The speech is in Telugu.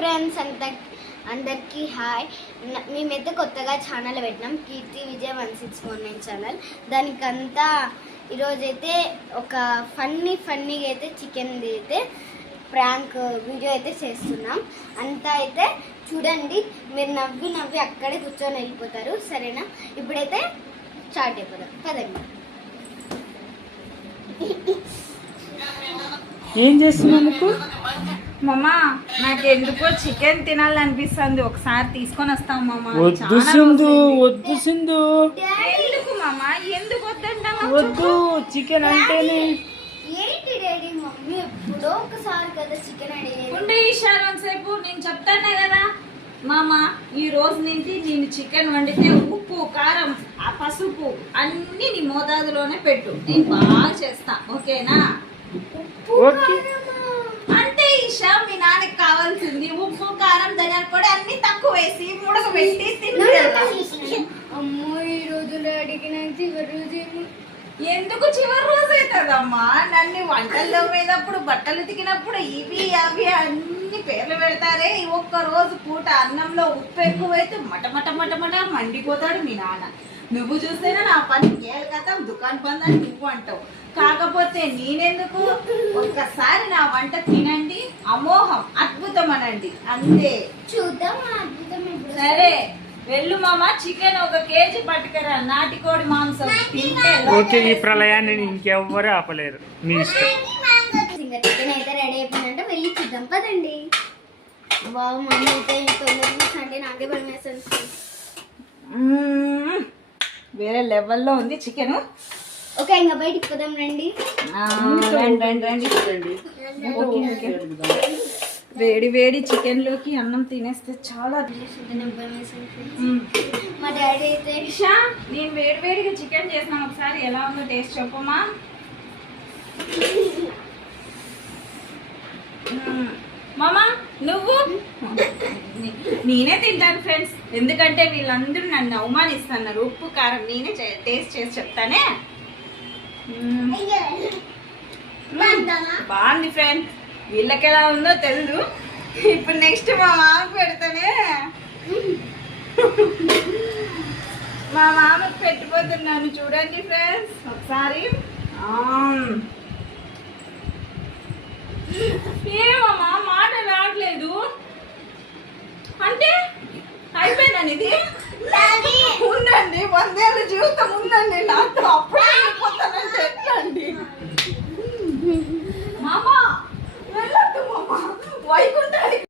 ఫ్రెండ్స్ అందరికీ హాయ్. మేమైతే కొత్తగా ఛానల్ పెట్టినాం, కీర్తి విజయ్ 1649 ఛానల్. దానికంతా ఈరోజైతే ఒక ఫన్నీగా అయితే చికెన్ అయితే ప్రాంక్ వీడియో అయితే చేస్తున్నాం. అంతా అయితే చూడండి, మీరు నవ్వి అక్కడే కూర్చొని వెళ్ళిపోతారు. సరేనా? ఇప్పుడైతే స్టార్ట్ అయిపోదాం కదండి. ఏం చేస్తున్నావు మామా? నాకు ఎందుకో చికెన్ తినాలనిపిస్తుంది, ఒకసారి తీసుకొని వస్తాం మామా. వద్దు సింధు, వద్దు సింధు. ఎందుకు మామా? ఎందుకు వద్దంటా? వద్దు, చికెన్ అంటేనే ఏంటి డాడీ, మమ్మీ ఎప్పుడో ఒకసారి కదా చికెన్ అడిగేది. ఉండే ఈశారం సేపు నేను చెప్తానే కదా మామ, ఈ రోజు నుంచి నేను చికెన్ వండితే ఉప్పు కారం ఆ పసుపు అన్ని నీ మోతాదులోనే పెట్టు, నేను బాగా చేస్తా. ఓకేనా? అంటే ఈషా, మీ నాన్నకి కావాల్సింది ఉప్పు కారం ధనియాల పొడి అన్ని తక్కువ వేసి ముడక పెట్టి తింటే. అమ్మో, ఈ రోజు డాడీకి నాకు చివరి రోజు. ఎందుకు చివరి రోజు అవుతుందమ్మా? నన్ను వంటల్లో పోయినప్పుడు బట్టలు ఉతికినప్పుడు ఇవి అవి అన్ని పేర్లు పెడతారే. ఈ ఒక్క రోజు పూట అన్నంలో ఉప్పు ఎక్కువైతే మట మండిపోతాడు మీ నాన్న. నువ్వు చూస్తేనే నా పని ఏళ్ళు కదా దుకాణం బంద్ అని నువ్వు అంటావు. కాకపోతే నేనెందుకు, ఒక్కసారి నా వంట తినండి, అమోఘం అద్భుతం అనండి, అంతే. చూద్దాం అద్భుతం. సరే వెళ్ళు మామ, చికెన్ 1 కేజీ పట్టుకరా, నాటికోడి మాంసం తింటే. ఓకే, ఈ ప్రళయాన్ని ఇంకెవ్వరు ఆపలేరు, మీ ఇష్టం. చికెన్ అయితే రెడీ అయిపోయిందంటే వెళ్ళి చూద్దాం పదండి. బాబు మమ్మీ అయితే తొందరగా అంటే నాకే భయం వేస్తుంది. వేరే లెవెల్లో ఉంది చికెన్. ఓకే, ఇంకా బయటికి పోదాం రండి. రండి. వేడి వేడి చికెన్ లోకి అన్నం తినేస్తే చాలా. మా డాడీ అయితే ఇషా, నేను వేడి వేడిగా చికెన్ చేసినాను, ఒకసారి ఎలా ఉందో టేస్ట్ చెప్పమ్మా. మామా నువ్వు? నేనే తింటాను ఫ్రెండ్స్, ఎందుకంటే వీళ్ళందరూ నన్ను అవమానిస్తున్నారు. ఉప్పు కారం నేనే టేస్ట్ చేసి చెప్తానే. బాగుంది ఫ్రెండ్, వీళ్ళకి ఎలా ఉందో తెలీదు. ఇప్పుడు నెక్స్ట్ మా మామకు పెడతానే. మా మామకు పెట్టిపోతున్నాను, చూడండి ఫ్రెండ్స్ ఒకసారి. ఏమమ్మా మాట రావట్లేదు అంటే అయిపోయిందని ఇది. ఉండండి, 100 ఏళ్ళ జీవితం ఉందండి నాతో. అప్పుడు